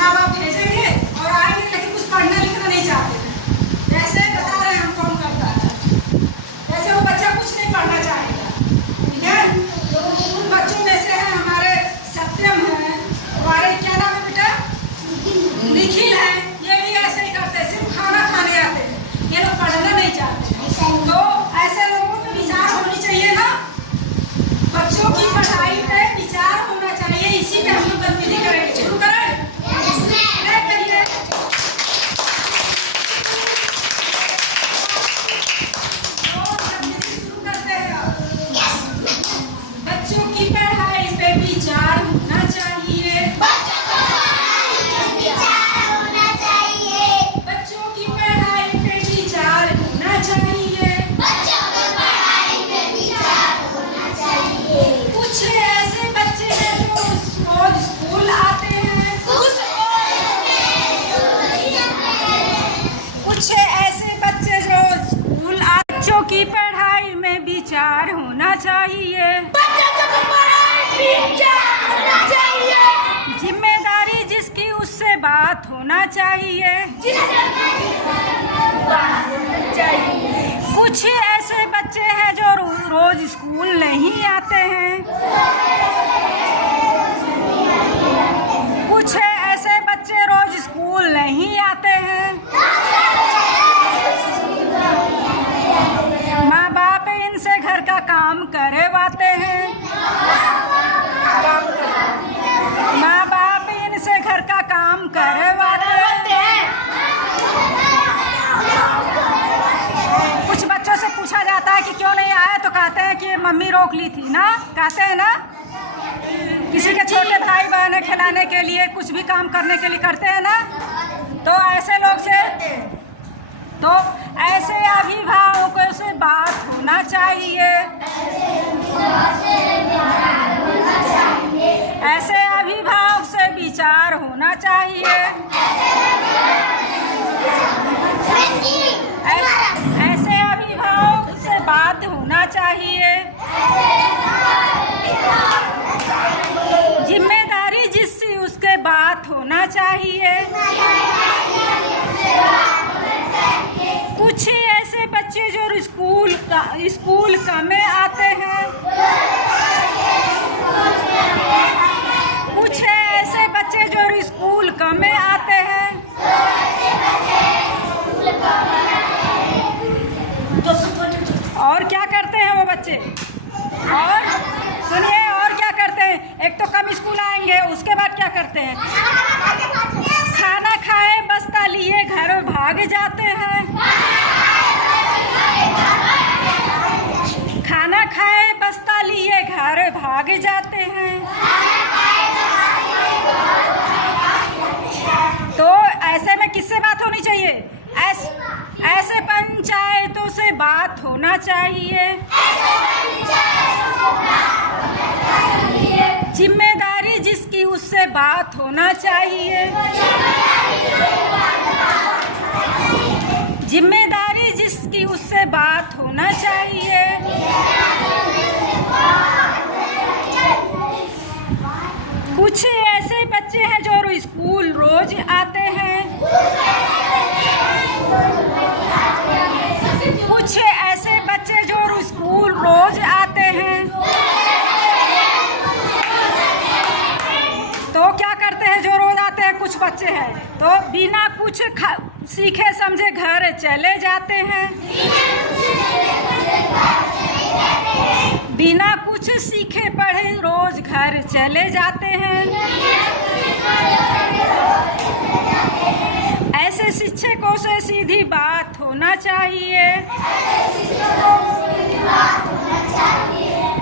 माँ बाप भेजेंगे और आएंगे, लेकिन कुछ पढ़ना लिखना नहीं चाहते हैं। जैसे बता रहे हैं हम कौन करता है, वैसे वो बच्चा कुछ नहीं पढ़ना चाहेगा। ठीक है, तो उन बच्चों में से है हमारे सत्यम है, हमारे क्या नाम है बेटा, निखिल है। ये भी ऐसे ही करते हैं, सिर्फ खाना खाने आते हैं, ये लोग पढ़ना नहीं चाहते। तो ऐसे लोगों पे विचार होनी चाहिए ना, बच्चों की पढ़ाई पे विचार होना चाहिए। इसी पे हम लोग गतिविधि करेंगे। शुरू करें? करिए। तो गतिविधि शुरू करते हैं। बच्चों की पढ़ाई पे विचार होना चाहिए। बच्चों की पढ़ाई पे विचार होना चाहिए। कुछ ऐसे बच्चे हैं जो रोज स्कूल आते हैं, कुछ ऐसे बच्चे जो स्कूल बच्चों की पढ़ाई में विचार होना चाहिए। जिम्मेदारी जिसकी उससे बात होना चाहिए। कुछ ऐसे बच्चे हैं जो रोज स्कूल नहीं आते हैं। कुछ ऐसे बच्चे रोज स्कूल नहीं आते हैं। माँ बाप इनसे घर का काम करवाते हैं। माँ बाप इनसे घर का काम करवाते हैं। कुछ बच्चों से पूछा जाता है कि क्यों नहीं आए, तो कहते हैं कि मम्मी रोक ली थी ना, कहते हैं ना। किसी के छोटे भाई बहन खिलाने के लिए, कुछ भी काम करने के लिए करते हैं ना। तो ऐसे लोग से, तो ऐसे अभिभावकों से बात होना चाहिए। ऐसे अभिभावक से विचार होना चाहिए। ऐसे अभिभावक से बात होना चाहिए। जिम्मेदारी जिससे उसके बात होना चाहिए। कुछ ऐसे बच्चे जो स्कूल कम आते हैं। कुछ ऐसे बच्चे जो स्कूल कम आते हैं। और क्या करते हैं वो बच्चे, और सुनिए, और क्या करते हैं। एक तो कम स्कूल आएंगे, उसके बाद क्या करते हैं, खाना खाए बस्ता लिए घर भाग जाते हैं। खाना खाए बस्ता लिए घर भाग जाते हैं। तो ऐसे में किससे बात होनी चाहिए, ऐसे पंचायतों से बात होना चाहिए। जिम्मेदारी जिसकी उससे बात होना चाहिए। जिम्मेदारी जिसकी उससे बात होना चाहिए। कुछ ऐसे बच्चे हैं जो स्कूल रोज आते हैं। कुछ ऐसे बच्चे जो स्कूल रोज आते हैं। तो क्या करते हैं जो रोज आते हैं, कुछ बच्चे हैं तो बिना कुछ सीखे समझे घर चले जाते हैं। बिना कुछ सीखे पढ़े रोज घर चले जाते हैं। ऐसे शिक्षकों से सीधी बात होना चाहिए।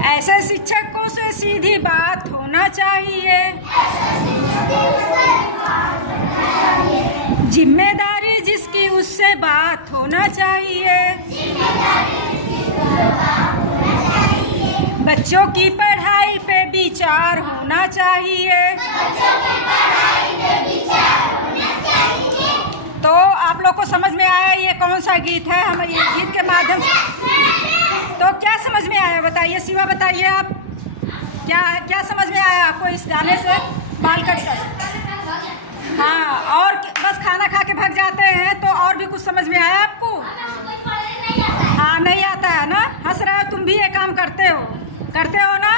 ऐसे शिक्षकों से सीधी बात होना चाहिए। जिम्मेदारी जिसकी उससे बात होना चाहिए। बच्चों की पढ़ाई पे विचार होना चाहिए। तो आप लोग को समझ में आया ये कौन सा गीत है, हम ये गीत के माध्यम से तो क्या समझ में आया बताइए, शिवा बताइए आप, क्या क्या समझ में आया आपको इस गाने से? बाल कट कर, हाँ लग जाते हैं तो और भी कुछ समझ में आया आपको? हाँ, नहीं आता है ना? हंस रहे हो, तुम भी ये काम करते हो ना?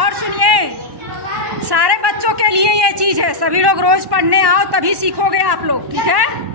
और सुनिए, सारे बच्चों के लिए ये चीज़ है, सभी लोग रोज पढ़ने आओ, तभी सीखोगे आप लोग, ठीक है?